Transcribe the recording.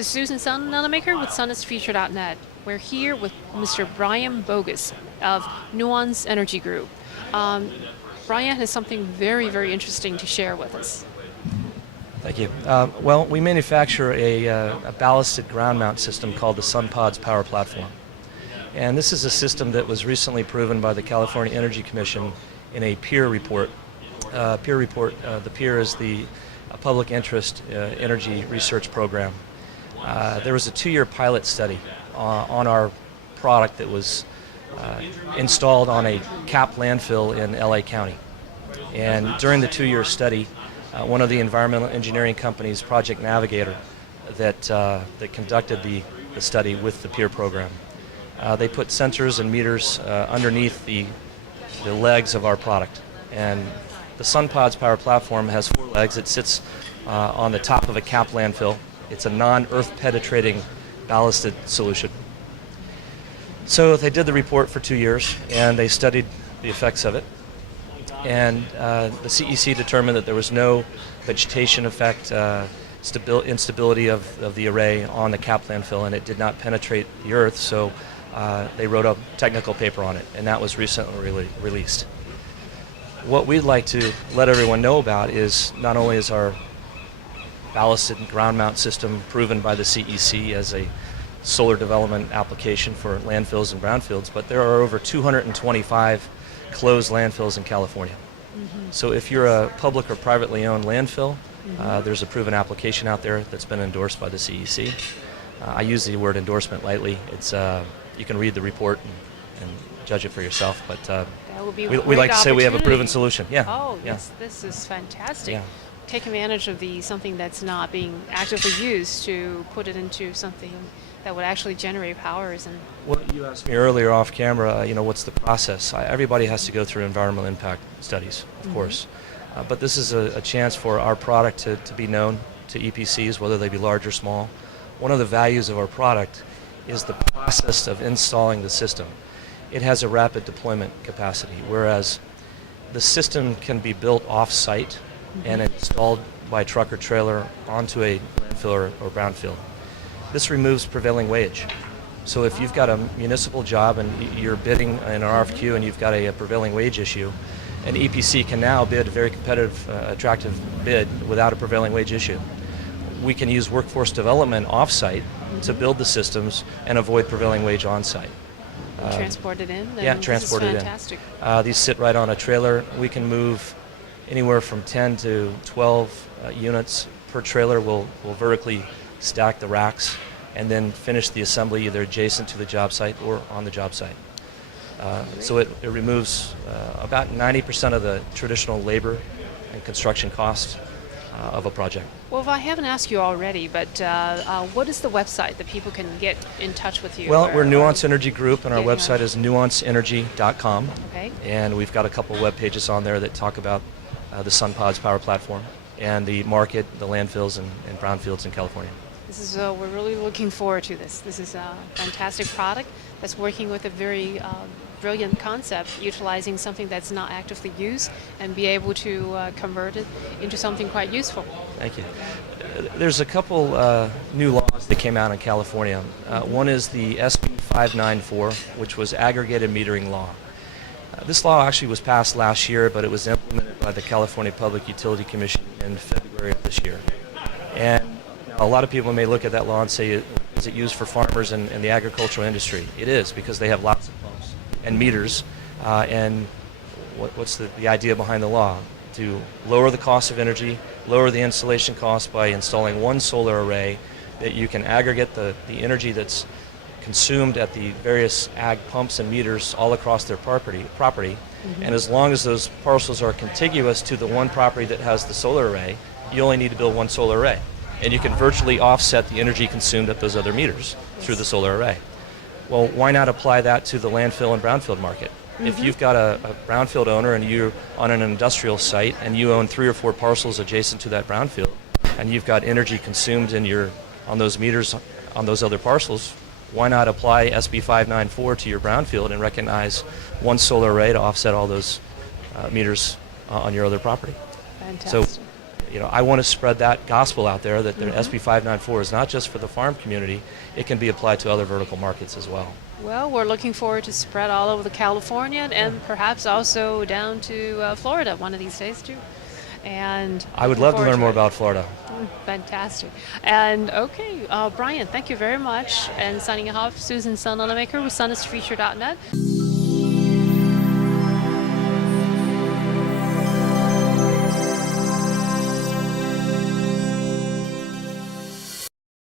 is Susan Sun Nunamaker with sunisthefuture.net. We're here with Mr. Brian Boguess of Nuance Energy Group. Brian has something very, very interesting to share with us. Thank you. Well, we manufacture a ballasted ground mount system called the SunPods Power Platform. And this is a system that was recently proven by the California Energy Commission in a peer report. The peer is the public interest energy research program. There was a 2-year pilot study on our product that was installed on a capped landfill in LA County. And during the 2-year study, one of the environmental engineering companies, Project Navigator, that conducted the study with the peer program, they put sensors and meters underneath the legs of our product. And the SunPods Power Platform has 4 legs. It sits on the top of a capped landfill. It's a non-earth penetrating ballasted solution. So they did the report for 2 years, and they studied the effects of it. And the CEC determined that there was no vegetation effect, instability of the array on the capped landfill, and it did not penetrate the earth. So they wrote a technical paper on it, and that was recently released. What we'd like to let everyone know about is not only is our ballasted ground mount system proven by the CEC as a solar development application for landfills and brownfields, but there are over 225 closed landfills in California. Mm-hmm. So if you're a public or privately owned landfill, there's a proven application out there that's been endorsed by the CEC. I use the word endorsement lightly. It's you can read the report and judge it for yourself, but we like to say we have a proven solution. Yeah. Oh, yeah. This is fantastic. Yeah. Take advantage of something that's not being actively used to put it into something that would actually generate powers. And well, you asked me earlier off camera, what's the process? Everybody has to go through environmental impact studies, of course. But this is a chance for our product to be known to EPCs, whether they be large or small. One of the values of our product is the process of installing the system. It has a rapid deployment capacity, whereas the system can be built off-site and installed by truck or trailer onto a landfill or brownfield. This removes prevailing wage. So if you've got a municipal job and you're bidding in an RFQ and you've got a prevailing wage issue, an EPC can now bid a very competitive, attractive bid without a prevailing wage issue. We can use workforce development off-site to build the systems and avoid prevailing wage on-site. Transport it in? Yeah, transport it in. Fantastic. These sit right on a trailer. We can move anywhere from 10 to 12 units per trailer. We'll vertically stack the racks and then finish the assembly either adjacent to the job site or on the job site. So it removes about 90% of the traditional labor and construction costs of a project. Well, if I haven't asked you already, but what is the website that people can get in touch with you? Well, we're Nuance Energy Group, and our website is nuanceenergy.com. Okay. And we've got a couple web pages on there that talk about the SunPods Power Platform and the market, the landfills and brownfields in California. This is we're really looking forward to this. This is a fantastic product that's working with a very brilliant concept, utilizing something that's not actively used and be able to convert it into something quite useful. Thank you. There's a couple new laws that came out in California. One is the SB 594, which was aggregated metering law. This law actually was passed last year, but it was implemented by the California Public Utility Commission in February of this year. And a lot of people may look at that law and say, is it used for farmers and the agricultural industry? It is, because they have lots of pumps and meters. And what's the idea behind the law? To lower the cost of energy, lower the installation cost by installing one solar array that you can aggregate the energy that's consumed at the various ag pumps and meters all across their property. And as long as those parcels are contiguous to the one property that has the solar array, you only need to build one solar array. And you can virtually offset the energy consumed at those other meters through the solar array. Well, why not apply that to the landfill and brownfield market? If you've got a brownfield owner and you're on an industrial site and you own 3 or 4 parcels adjacent to that brownfield, and you've got energy consumed on those meters on those other parcels, why not apply SB 594 to your brownfield and recognize one solar array to offset all those meters on your other property? Fantastic. So I want to spread that gospel out there that the Mm-hmm. SB 594 is not just for the farm community, it can be applied to other vertical markets as well. Well, we're looking forward to spread all over the California and perhaps also down to Florida one of these days too. And I would looking love to forward learn more it. about Florida. Fantastic. And okay, Brian, thank you very much. And signing off, Susan Sun Nunamaker with sunisthefuture.net.